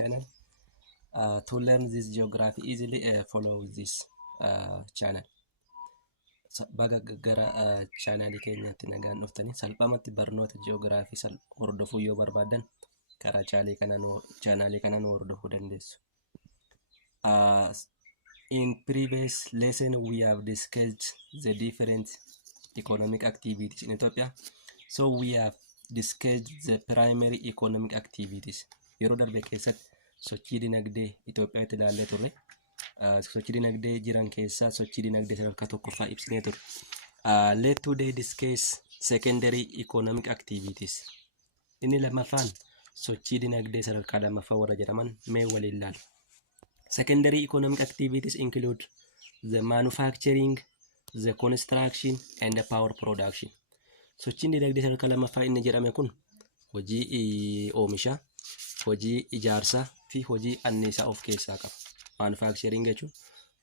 channel. To learn this geography easily, follow this channel. Baga gara channel keenyatti nagaan dhuftanii salphamatti barnoota geography hordofuu yoo barbaadan karaa channel kana nu hordofuu dandeessu. In previous lesson we have discussed the different economic activities in Ethiopia. So we have discussed the primary economic activities. Yeroo darbe keessatti sochii dinagdee Itoophiyaatti ilaallee turre. Sochii dinagdee jiran keessaa sochii dinagdee sadarkaa tokkoffaa ibsinee turre. Let today discuss secondary economic activities. Inni lammaffaan sochii dinagdee sadarkaa lammaffaa warra jedhaman mee waliin ilaalla. Secondary economic activities include the manufacturing, the construction, and the power production. Sochiin dinagdee sadarkaa lammaffaa inni jedhame kun hojii oomisha, hojii ijaarsaa fi hojii anniisaa of keessaa qaba. Manufacturing jechuun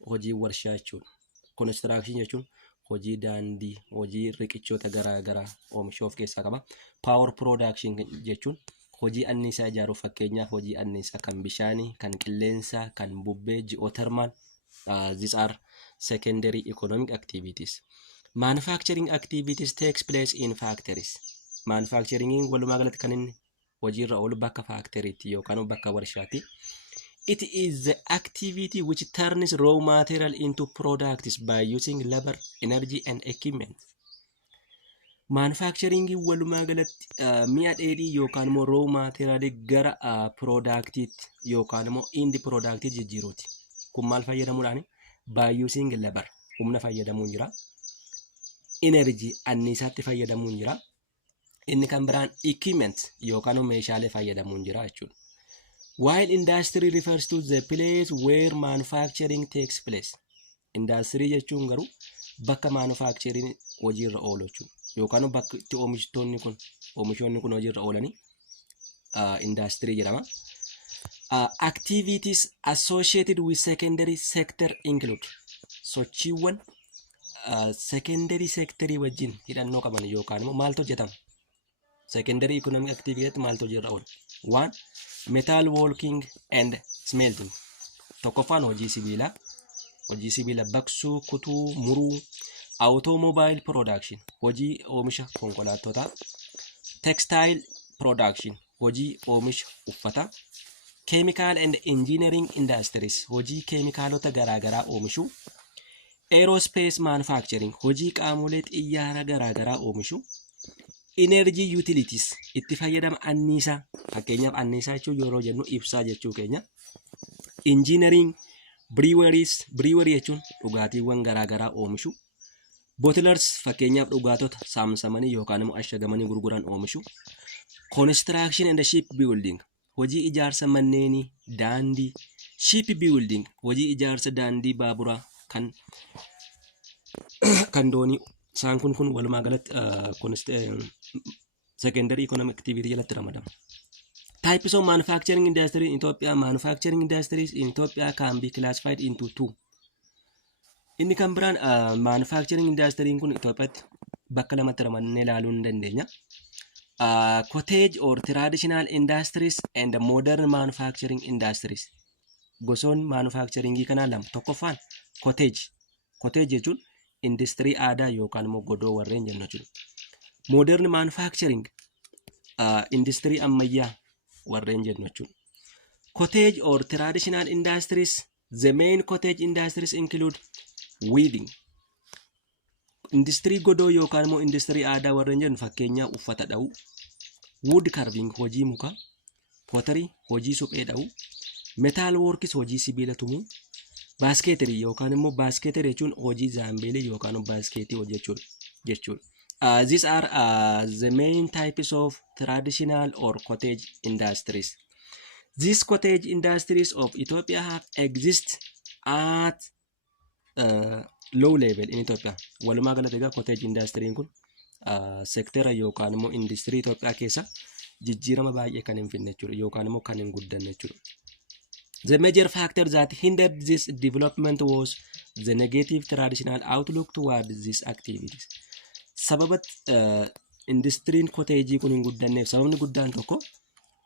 hojii warshaa jechuudha. Construction jechuun hojii daandii, hojii riqichoota garaa oomisha of keessaa qaba. Power production jechuun hojii anniisaa ijaaruuf, fakkeenyaaf hojii anniisaa kan bishaanii, kan qilleensaa, kan bubbee, geothermal. These are secondary economic activities. Manufacturing activities takes place in factories. Manufacturing walumaa galatti kan inni hojiirra oolu bakka factorytti yookaan bakka warshaatti. It is the activity which turns raw material into products by using labor, energy, and equipment. Manufacturing walumaa galatti mi'a dheedhii yookaan immoo raw material gara productiitti yookaan immoo end productiitti jijjiiruuti. Kun maal fayyadamuudhaan? By using labor, humna fayyadamuun jira. Energy, anniisaatti fayyadamuun jira. Inni kan biraan equipment yookaan meeshaalee fayyadamuun jira jechuudha. While industry refers to the place where manufacturing takes place. Industry jechuun garuu bakka manufacturing hojiirra oolu jechuudha. Yookaan bakka itti oomishoonni kun hojiirra oolanii industry jedhama. Activities associated with secondary sector include sochiiwwan secondary sector wajjin hidhannoo qaban yookaan immoo maaltu hojjetama? Secondary economic activity maaltu hojiirra oolu? 1. Metal working and smelting. Tokkoffaan hojii sibiilaa baqsuu, kutuu, muruu. Automobile production, hojii oomisha konkolaattota. Textile production, hojii oomisha uffata. Chemical and engineering industries, hojii keemikaalota garaagaraa oomishuu. Aerospace manufacturing, hojii qaamolee xiyyaara garaagaraa oomishuu. Energy utilities, itti fayyadama anniisaa. Fakkeenyaaf anniisaa jechuun yeroo jennu ibsaa jechuu keenya. Engineering, brewery jechuun dhugaatiiwwan garaagaraa oomishuu. Bottlers, fakkeenyaaf dhugaatota saamsamanii yookaan immoo ashagamanii gurguran oomishu. Construction and ship building, hojii ijaarsa manneenii, daandii. Ship building, hojii ijaarsa daandii baaburaa kan doonii. Isaan kun walumaa galatti secondary economic activity jalatti ramadama. Types of manufacturing industry in Ethiopia. Manufacturing industries in Ethiopia can be classified into 2. Inni kan biraan manufacturing industry kun Itoophiyaatti bakka lamatti ramadnee ilaaluu ni dandeenya. Cottage or traditional industries and modern manufacturing industries. Gosoon manufacturing kanaa lama. Tokkoffaan cottage jechuun industry aadaa yookaan immoo godoo warreen jennu jechuudha. Modern manufacturing industry ammayyaa warreen jennu jechuudha. Cottage or traditional industries. The main cottage industries include weaving. Industry godoo yookaan immoo industry aadaa warreen jennu fakkeenyaa uffata dha'uu. Wood carving, hojii mukaa. Pottery, hojii suphee dha'uu. Metal works, hojii sibiila tumuu. Basketry yookaan immoo basketry jechuun hojii zaambeelii yookaan baskeetii hojjechuudha jechuudha. These are the main types of traditional or cottage industries. These cottage industries of Ethiopia have exist at low level in Ethiopia. Walumaa galatti egaa cottage industry kun sektera yookaan immoo industry Itoophiyaa keessa jijjiirama baay'ee kan hin finne jechuudha yookaan immoo kan hin guddanne jechuudha. The major factor that hindered this development was the negative traditional outlook toward these activities. Sababa industriin cottage kun hin guddanneef sababni guddaan tokko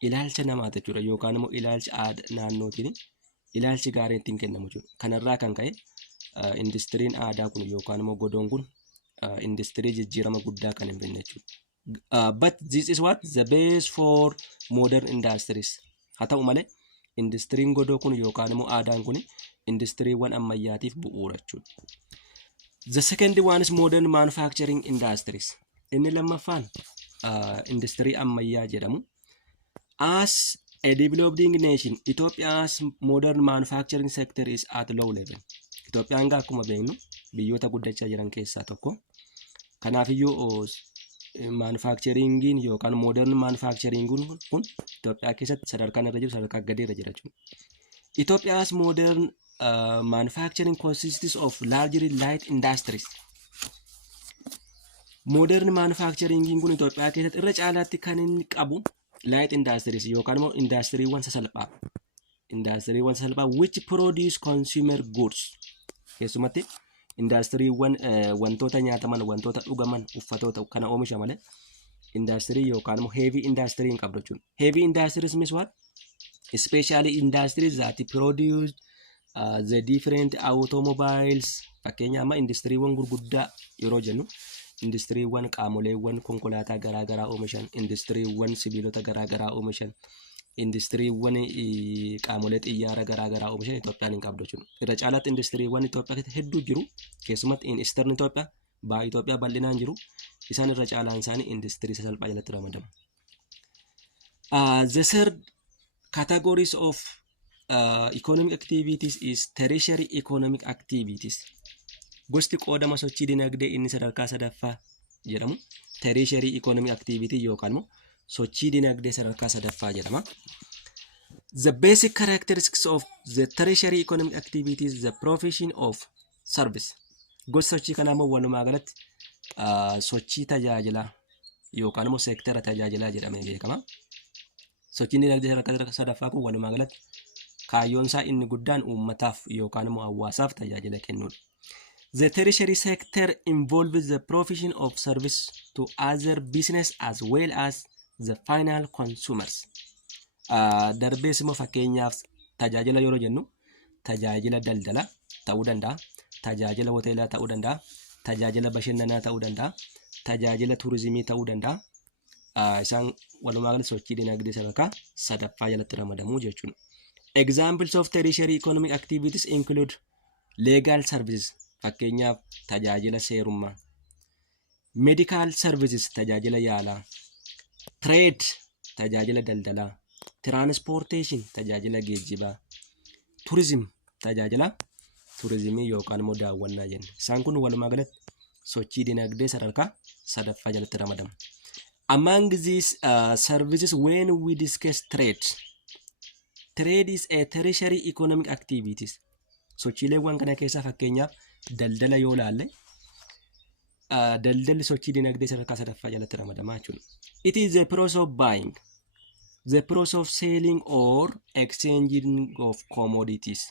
ilaalcha namaati jechuudha yookaan immoo ilaalcha aadaa naannootiin ilaalchi gaariin ittiin kennamu jechuudha. Kanarraa kan ka'e industiriin aadaa kun yookaan immoo godoon kun industirii jijjiirama guddaa kan hin fidne jechuudha. But this is what the base for modern industries. Haa ta'u malee industiriin godoo kun yookaan immoo aadaan kun industiriiwwan ammayyaatiif bu'uura jechuudha. The second one is modern manufacturing industries. Inni lammaffaan industirii ammayyaa jedhamu. As a developing nation, Ethiopia's modern manufacturing sector is at low level. Itoophiyaan akkuma beeknu biyyoota guddachaa jiran keessaa tokko. Kanaafiyyuu manufacturingiin yookaan modern manufacturingiin kun Itoophiyaa keessatti sadarkaan irra jiru sadarkaa gadi irra jira jechuudha. Ethiopia's modern manufacturing consists of largely light industries. Modern manufacturingiin kun Itoophiyaa keessatti irra caalaatti kan inni qabu light industries yookaan immoo industiriiwwan sasalphaa. Industiriiwwan sasalphaa which produce consumer goods. Keessumatti industiriiwwan wantoota nyaataman, wantoota dhugaman, uffatoota kana oomisha malee industirii yookaan immoo heavy industry hin qabdu jechuudha. Heavy industries means what? Especially industries that produce the different automobiles. Fakkeenyaaf amma industiriiwwan gurguddaa yeroo jennu industiriiwwan qaamoleewwan konkolaataa garaagaraa oomishan, industiriiwwan sibiilota garaagaraa oomishan, industiriiwwan qaamolee xiyyaara garaagaraa oomishan Itoophiyaan hin qabdu jechuudha. Irra caalaatti industiriiwwan Itoophiyaa keessatti hedduu jiru. Keessumatti in Eastern Itoophiyaa, baha Itoophiyaa bal'inaan jiru. Isaan irra caalaan isaanii industirii sasalphaa jalatti ramadamu. The third categories of economic activities is tertiary economic activities. Gosti qoodama sochii dinagdee inni sadarkaa sadaffaa jedhamu tertiary economic activity yookaan immoo sochii dinagdee sadarkaa sadaffaa jedhama. The basic characteristics of the tertiary economic activities the provision of service. Gosti sochii kanaa immoo walumaa galatti sochii tajaajilaa yookaan immoo seektara tajaajilaa jedhamee beekama. Sochiin dinagdee sadarkaa sadaffaa kun walumaa galatti kaayyoon isaa inni guddaan uummataaf yookaan immoo hawaasaaf tajaajila kennuudha. The tertiary sector involves the provision of service to other business as well as the final consumers. Darbees immoo fakkeenyaaf tajaajila yeroo jennu tajaajila daldala ta'uu danda'a, tajaajila hoteelaa ta'uu danda'a, tajaajila bashannanaa ta'uu danda'a, tajaajila turizimii ta'uu danda'a. Isaan walumaa galatti sochii dinagdee sadarkaa sadaffaa jalatti ramadamu jechuudha. Examples of tertiary economic activities include legal services. Fakkeenyaaf tajaajila seerummaa, medical services tajaajila yaalaa, trade tajaajila daldalaa, transportation tajaajila geejjibaa, tourism tajaajila turizimii yookaan immoo daawwannaa jenna. Isaan kun walumaa galatti sochii dinagdee sadarkaa sadaffaa jalatti ramadamu. Among these services when we discuss trade is a tertiary economic activities. Sochiileewwan kana keessaa fakkeenyaaf daldala yoo laalle daldalli sochii dinagdee sadarkaa sadaffaa jalatti ramadamaa jechuudha. It is the process of buying, the process of selling or exchanging of commodities.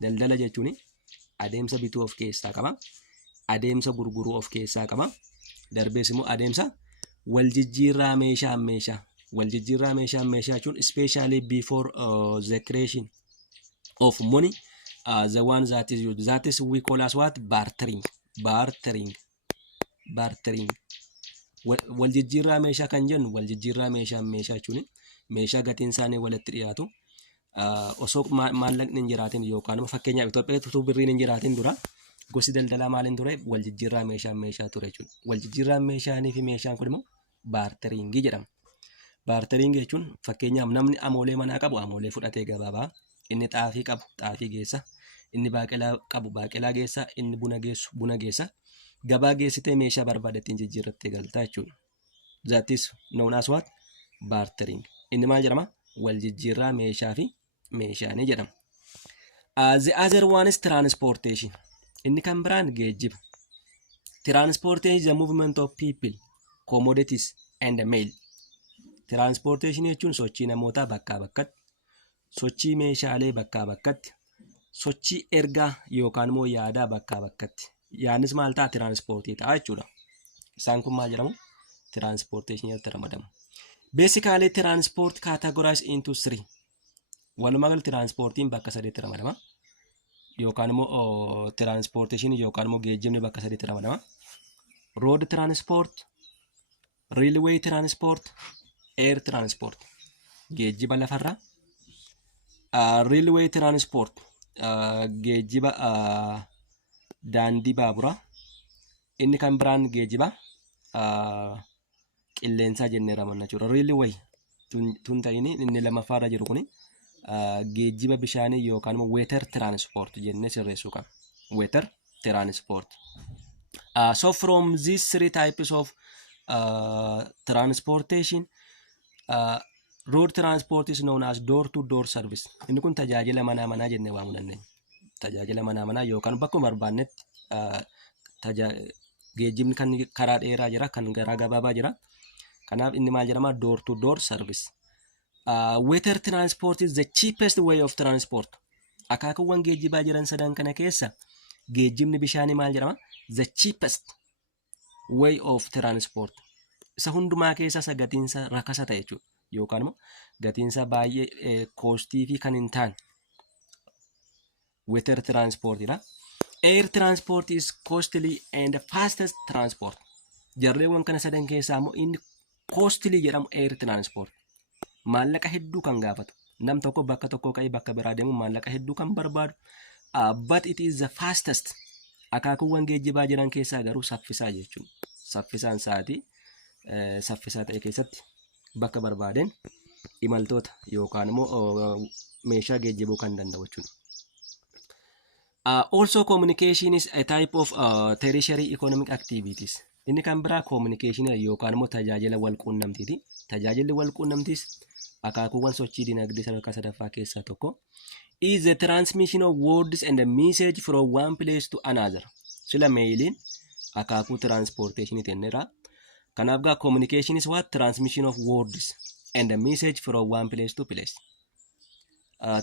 Daldala jechuun adeemsa bituu of keessaa qaba, adeemsa gurguruu of keessaa qaba, darbees immoo adeemsa waljijjiirraa meeshaa meeshaa. Waljijjiirraa meeshaa meeshaa jechuun especially before the creation of money. The one that is used, that is we call as what? Bartering. Waljijjiirraa meeshaa kan jennu waljijjiirraa meeshaa meeshaa jechuun meeshaa gatiin isaanii walitti dhiyaatu osoo maallaqni hin jiraatin yookaan immoo fakkeenyaaf Itoophiyaa utuu birriin hin jiraatin dura gosi daldalaa maaliin ture? Waljijjiirraa meeshaa meeshaa ture jechuudha. Waljijjiirraa meeshaanii fi meeshaan kun immoo baarteringii jedhama. Baartering jechuun fakkeenyaaf namni amoolee manaa qabu amoolee fudhatee gabaabaa, inni xaafii qabu xaafii geessa, inni baaqelaa qabu baaqelaa geessa, inni buna geessu buna geessa, gabaa geessitee meeshaa barbaadatiin jijjiirrattee galtaa jechuudha. That is known as what? Bartering. Inni maal jedhama? Wal jijjiirraa meeshaa fi meeshaanii jedhama. The other one is transportation. Inni kan biraan geejjiba. Transportation is the movement of people, commodities and mail. Transportation jechuun sochii namootaa bakkaa bakkatti, sochii meeshaalee bakkaa bakkatti, sochii ergaa yookaan immoo yaadaa bakkaa bakkatti. Yaadnis maal ta'a? Transportii ta'a jechuudha. Isaan kun maal jedhamu? Transportation jalatti ramadamu. Basically transport categorized into 3. Walumaa galatti transportiin bakka sadiitti ramadama. Yookaan immoo transportation yookaan immoo geejjibni bakka sadiitti ramadama. Road transport, railway transport, air transport. Geejjiba lafarraa. Railway transport geejjiba daandii baaburaa. Inni kan biraan geejjiba qilleensaa jennee ramanna jechuudha. Railway tun ta'ini inni lammaffaarra jiru kuni geejjiba bishaanii yookaan immoo water transport jennee sirreessuu qabna. Water transport. So from these 3 types of transportation, road transport is known as door-to-door service. Inni kun tajaajila manaa manaa jennee waamuu dandeenya. Tajaajila manaa manaa yookaan bakkuma barbaannetti geejjibni kan karaa dheeraa jira, kan karaa gabaabaa jira. Kanaaf inni maal jedhama? Door-to-door service. Water transport is the cheapest way of transport. Akaakuuwwan geejjibaa jiran sadan kana keessa geejjibni bishaanii maal jedhama? The cheapest way of transport. Isa hundumaa keessa isa gatiinsa rakasa ta'e jechuudha. Yookaan immoo gatiinsa baay'ee koostii fi kan hin taane water transportidha. Air transport is costly and fastest transport. Jarreewwan kana sadan keessaa immoo inni costly jedhamu air transport. Maallaqa hedduu kan gaafatu. Nam tokko bakka tokko ka'ee bakka biraa deemu maallaqa hedduu kan barbaadu. But it is the fastest. Akaakuuwwan geejjibaa jiran keessaa garuu saffisaa jechuudha. Saffisaan sa'aatii saffisaa ta'e keessatti bakka barbaadeen imaltoota yookaan immoo meeshaa geejjibuu kan danda'u jechuudha. Also communication is a type of tertiary economic activities. Inni kan biraa communication yookaan immoo tajaajila walquunnamtiiti. Tajaajilli walquunnamtiis akaakuuwwan sochii dinagdee sadarkaa sadaffaa keessaa tokko. Is the transmission of words and a message from one place to another. Sila mailiin akaakuu transportation tenneera. Kanaaf gaa communication is what? Transmission of words and a message from one place to place.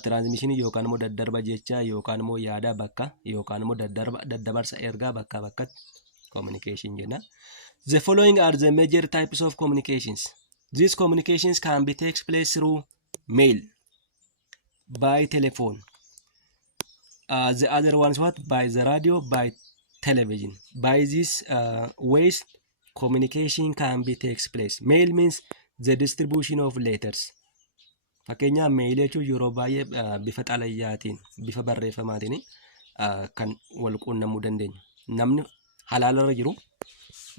Transmission yookaan immoo daddarba jechaa yookaan immoo yaada bakka yookaan immoo daddabarsa ergaa bakka bakkatti communication jenna. The following are the major types of communications. These communications can be takes place through mail, by telephone. The other ones what? By the radio, by television. By these ways, communication can be takes place. Mail means the distribution of letters. Fakkeenyaaf mail jechuun yeroo baay'ee bifa xalayyaatiin, bifa barreeffamaatiin kan wal quunnamuu dandeenya. Namni halaalarra jiru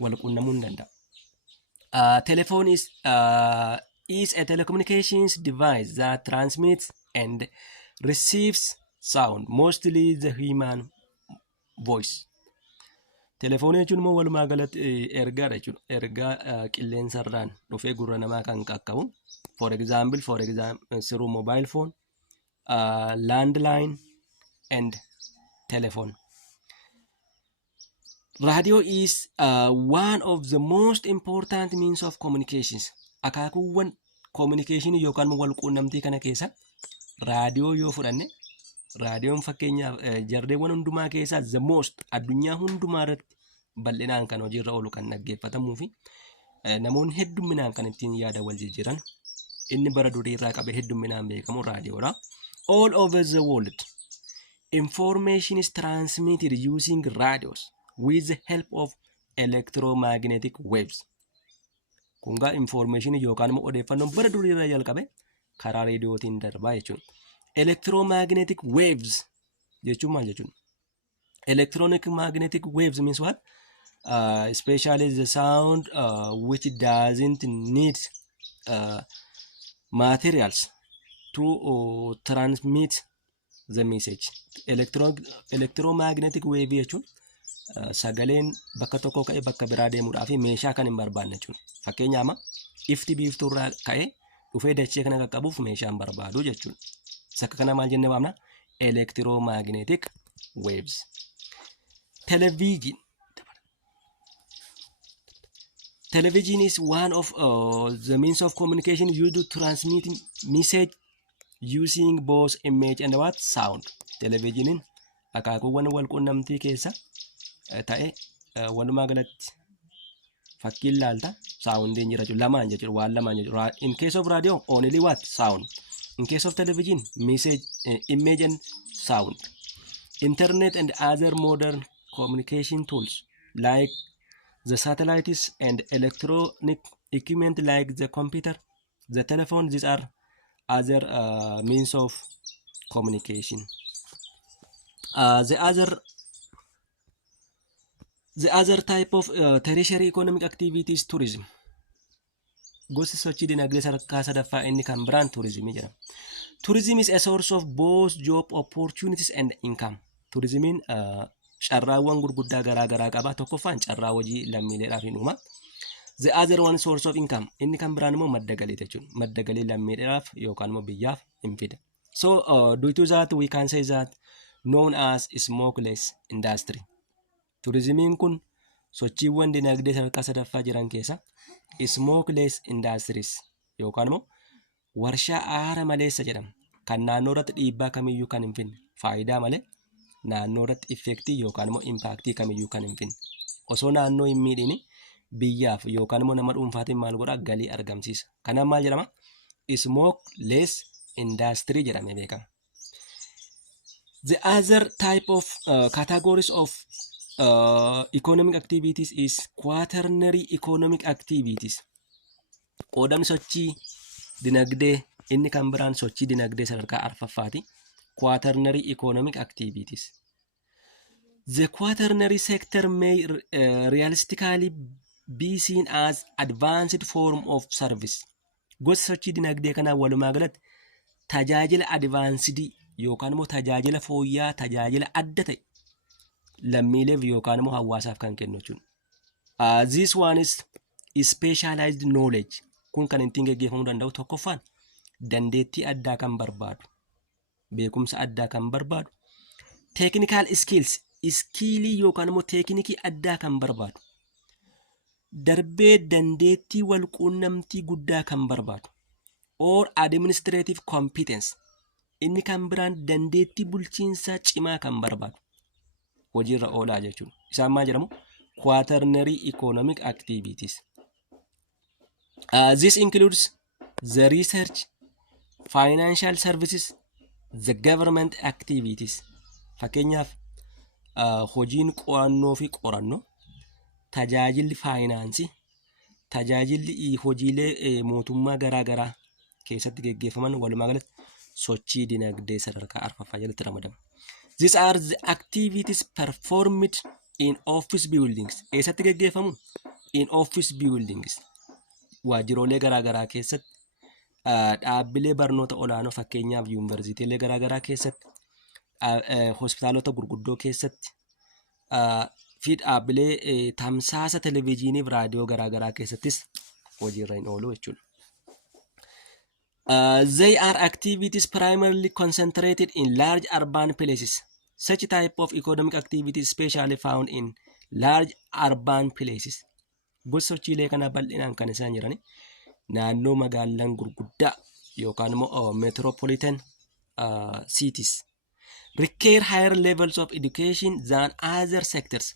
wal quunnamuu hin danda'a. Telephone is a telecommunications device that transmits and receives sound, mostly the human voice. Telefoonii jechuun immoo walumaa galatti ergaadha jechuudha. Ergaa qilleensarraan dhufee gurra namaa kan qaqqabu. For example, through mobile phone, landline, and telephone. Radio is one of the most important means of communications. Akaakuuwwan communication yookaan wal quunnamtii kana keessa raadiyoo yoo fudhanne, raadiyoon fakkeenyaaf jarreewwan hundumaa keessaa the most addunyaa hundumaa irratti bal'inaan kan hojiirra oolu kan dhaggeeffatamuu fi namoonni heddumminaan kan ittiin yaada wal jijjiiran inni bara durii irraa qabee heddumminaan beekamu raadiyoodha. All over the world, information is transmitted using radios with the help of electromagnetic waves. Kungaa information yookaan immoo odeeffannoon bara durii irraa jalqabe karaa reediyootiin darbaa jechuudha. Electromagnetic waves jechuun maal jechuudha? Electromagnetic waves means what? Especially the sound which doesn't need materials to transmit the message. Electromagnetic wave jechuun sagaleen bakka tokko ka'ee bakka biraa deemuudhaaf meeshaa kan hin barbaanne jechuudha. Fakkeenyaaf ifti biiftuurraa ka'ee dhufee dachee kana qaqqabuuf meeshaa hin barbaadu jechuudha. Sakka kana maal jennee waamna? Electromagnetic waves. Television. Television is one of the means of communication used to transmit message using both image and what? Sound. Televizhiniin akaakuuwwan wal quunnamtii keessa ta'e walumaa galatti fakkiin laalta soundiin jira jechuudha. Lamaan jechuudha, waan lamaan jechuudha. In case of radio, only what? Sound. In case of television, message, image and sound. Internet and other modern communication tools like the satellites and electronic equipment like the computer, the telephone, these are other means of communication. The other type of tertiary economic activity is tourism. Gosa sochii dinagdee sadarkaa sadaffaa inni kan biraan tourismii jedhama. Tourism is a source of both job opportunities and income. Tourismiin carraawwan gurguddaa garaa qaba. Tokkoffaan carraa hojii lammiileedhaaf hin uuma. The other one source of income. Inni kan biraan immoo madda galii jechuudha. Madda galii lammiileedhaaf yookaan immoo biyyaaf hin fida. So due to that we can say that known as smokeless industry. Tourismiin kun sochiiwwan dinagdee sadarkaa sadaffaa jiran keessa smokeless industries yookaan immoo warshaa aara maleessa jedhama. Kan naannoo irratti dhiibbaa kamiyyuu kan hin finne, faayidaa malee naannoo irratti effektii yookaan immoo impaaktii kamiyyuu kan hin finne. Osoo naannoo hin miidhiin biyyaaf yookaan immoo nama dhuunfaatiin maal godhaa galii argamsiisa. Kanaaf maal jedhama? Smokeless industry jedhamee beekama. The other type of categories of economic activities is quaternary economic activities. Qoodamni sochii dinagdee inni kan biraan sochii dinagdee sadarkaa arfaffaati. Quaternary economic activities. The quaternary sector may realistically be seen as advanced form of service. Gosa sochii dinagdee kanaa walumaa galatti tajaajila advanced yookaan immoo tajaajila fooyya'aa, tajaajila adda ta'e lammiileef yookaan immoo hawaasaaf kan kennu jechuudha. This one is specialized knowledge. Kun kan ittiin gaggeeffamuu danda'u tokkoffaan dandeettii addaa kan barbaadu, beekumsa addaa kan barbaadu, technical skills, iskiilii yookaan immoo teeknikii addaa kan barbaadu, darbee dandeettii wal quunnamtii guddaa kan barbaadu, or administrative competence. Inni kan biraan dandeettii bulchiinsaa cimaa kan barbaadu. Hojiirra oolaa jechuudha. Isaan maal jedhamu? Quaternary economic activities. This includes the research, financial services, the government activities. Fakkeenyaaf hojiin qo'annoo fi qorannoo, tajaajilli faayinaansii, tajaajilli hojiilee mootummaa garaa keessatti gaggeeffaman walumaa galatti sochii dinagdee sadarkaa arfaffaa jalatti ramadamu. These are the activities performed in office buildings. Eessatti gaggeeffamu? In office buildings. Waajjiroolee garaa keessatti, dhaabbilee barnoota olaanoo fakkeenyaaf yuunivarsiitiilee garaa keessatti, hospitaalota gurguddoo keessatti, fi dhaabbilee tamsaasa televezyiinii fi raadiyoo garaa keessattis hojiirra hin oolu jechuudha. They are activities primarily concentrated in large urban places. Such type of economic activity is especially found in large urban places. Gosa sochiilee kana bal'inaan kan isaan jiran naannoo magaalaan gurguddaa yookaan immoo metropolitan cities. Require higher levels of education than other sectors.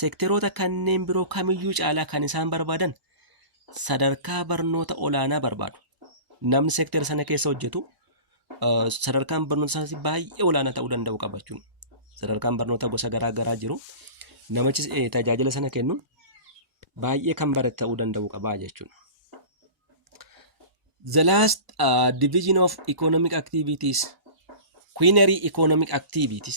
Sekteroota kanneen biroo kamiyyuu caalaa kan isaan barbaadan sadarkaa barnoota olaanaa barbaadu. Namni sektera sana keessa hojjetu sadarkaan barnoota isaanii baay'ee olaanaa ta'uu danda'u qabachuun. Sadarkaan barnoota gosa garaa jiru. Namichi tajaajila sana kennu baay'ee kan barate ta'uu danda'u qabaa jechuudha. The last division of economic activities, quaternary economic activities.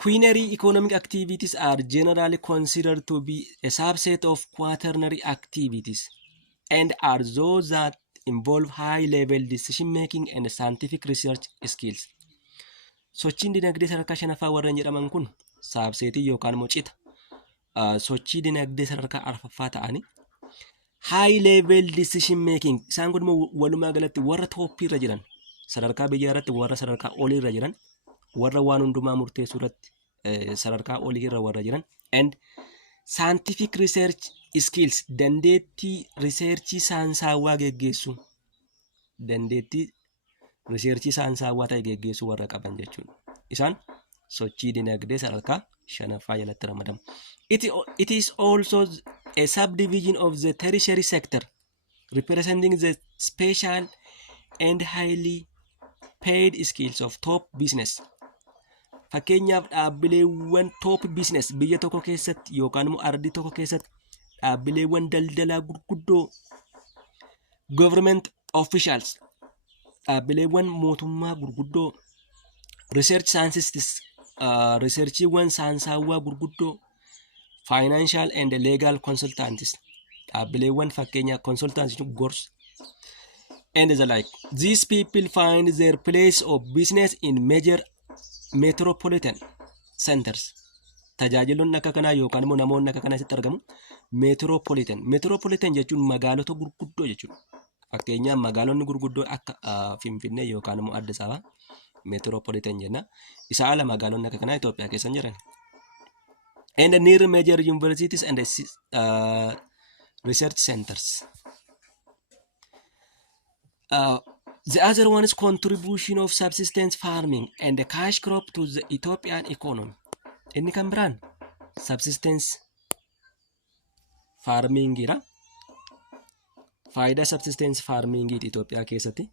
Quaternary economic activities are generally considered to be a subset of quaternary activities and are those that involve high-level decision-making and scientific research skills. Sochiin dinagdee sadarkaa shanaffaa warreen jedhaman kun saabseetii yookaan immoo cita sochii dinagdee sadarkaa arfaffaa ta'anii high-level decision-making isaan kun immoo walumaa galatti warra tooppii irra jiran sadarkaa biyyaa irratti warra sadarkaa olii irra jiran warra waan hundumaa murteessuu irratti sadarkaa olii irra warra jiran and scientific research skills dandeettii riseerchii saayinsaawaa geggeessu dandeettii riseerchii saayinsaawaa ta'e geggeessu warra qaban jechuudha. Isaan sochii dinagdee sadarkaa shanaffaa jalatti ramadamu. It is also a subdivision of the tertiary sector, representing the special and highly paid skills of top business. Fakkeenyaaf dhaabbileewwan top business biyya tokko keessatti yookaan immoo ardii tokko keessatti dhaabbileewwan daldalaa gurguddoo, government officials, dhaabbileewwan mootummaa gurguddoo, research scientists, researchiiwwan saayinsaawaa gurguddoo, financial and legal consultants, dhaabbileewwan fakkeenyaa consultants gorsa, and the like. These people find their place of business in major metropolitan centers. Tajaajiloonni akka kanaa yookaan immoo namoonni akka kanaa asitti argamu. Metropolitan jechuun magaalota gurguddoo jechuudha. Fakkeenyaaf magaalonni gurguddoo akka Finfinnee yookaan immoo Addis Ababa metropolitan jenna. Isa ala magaalonni akka kanaa Itoophiyaa keessa jiran. And near major universities and research centers. The other one is contribution of subsistence farming and the cash crop to the Ethiopian economy. Inni kan biraan subsistence farming ira. Faayidaa subsistence farming Itoophiyaa keessatti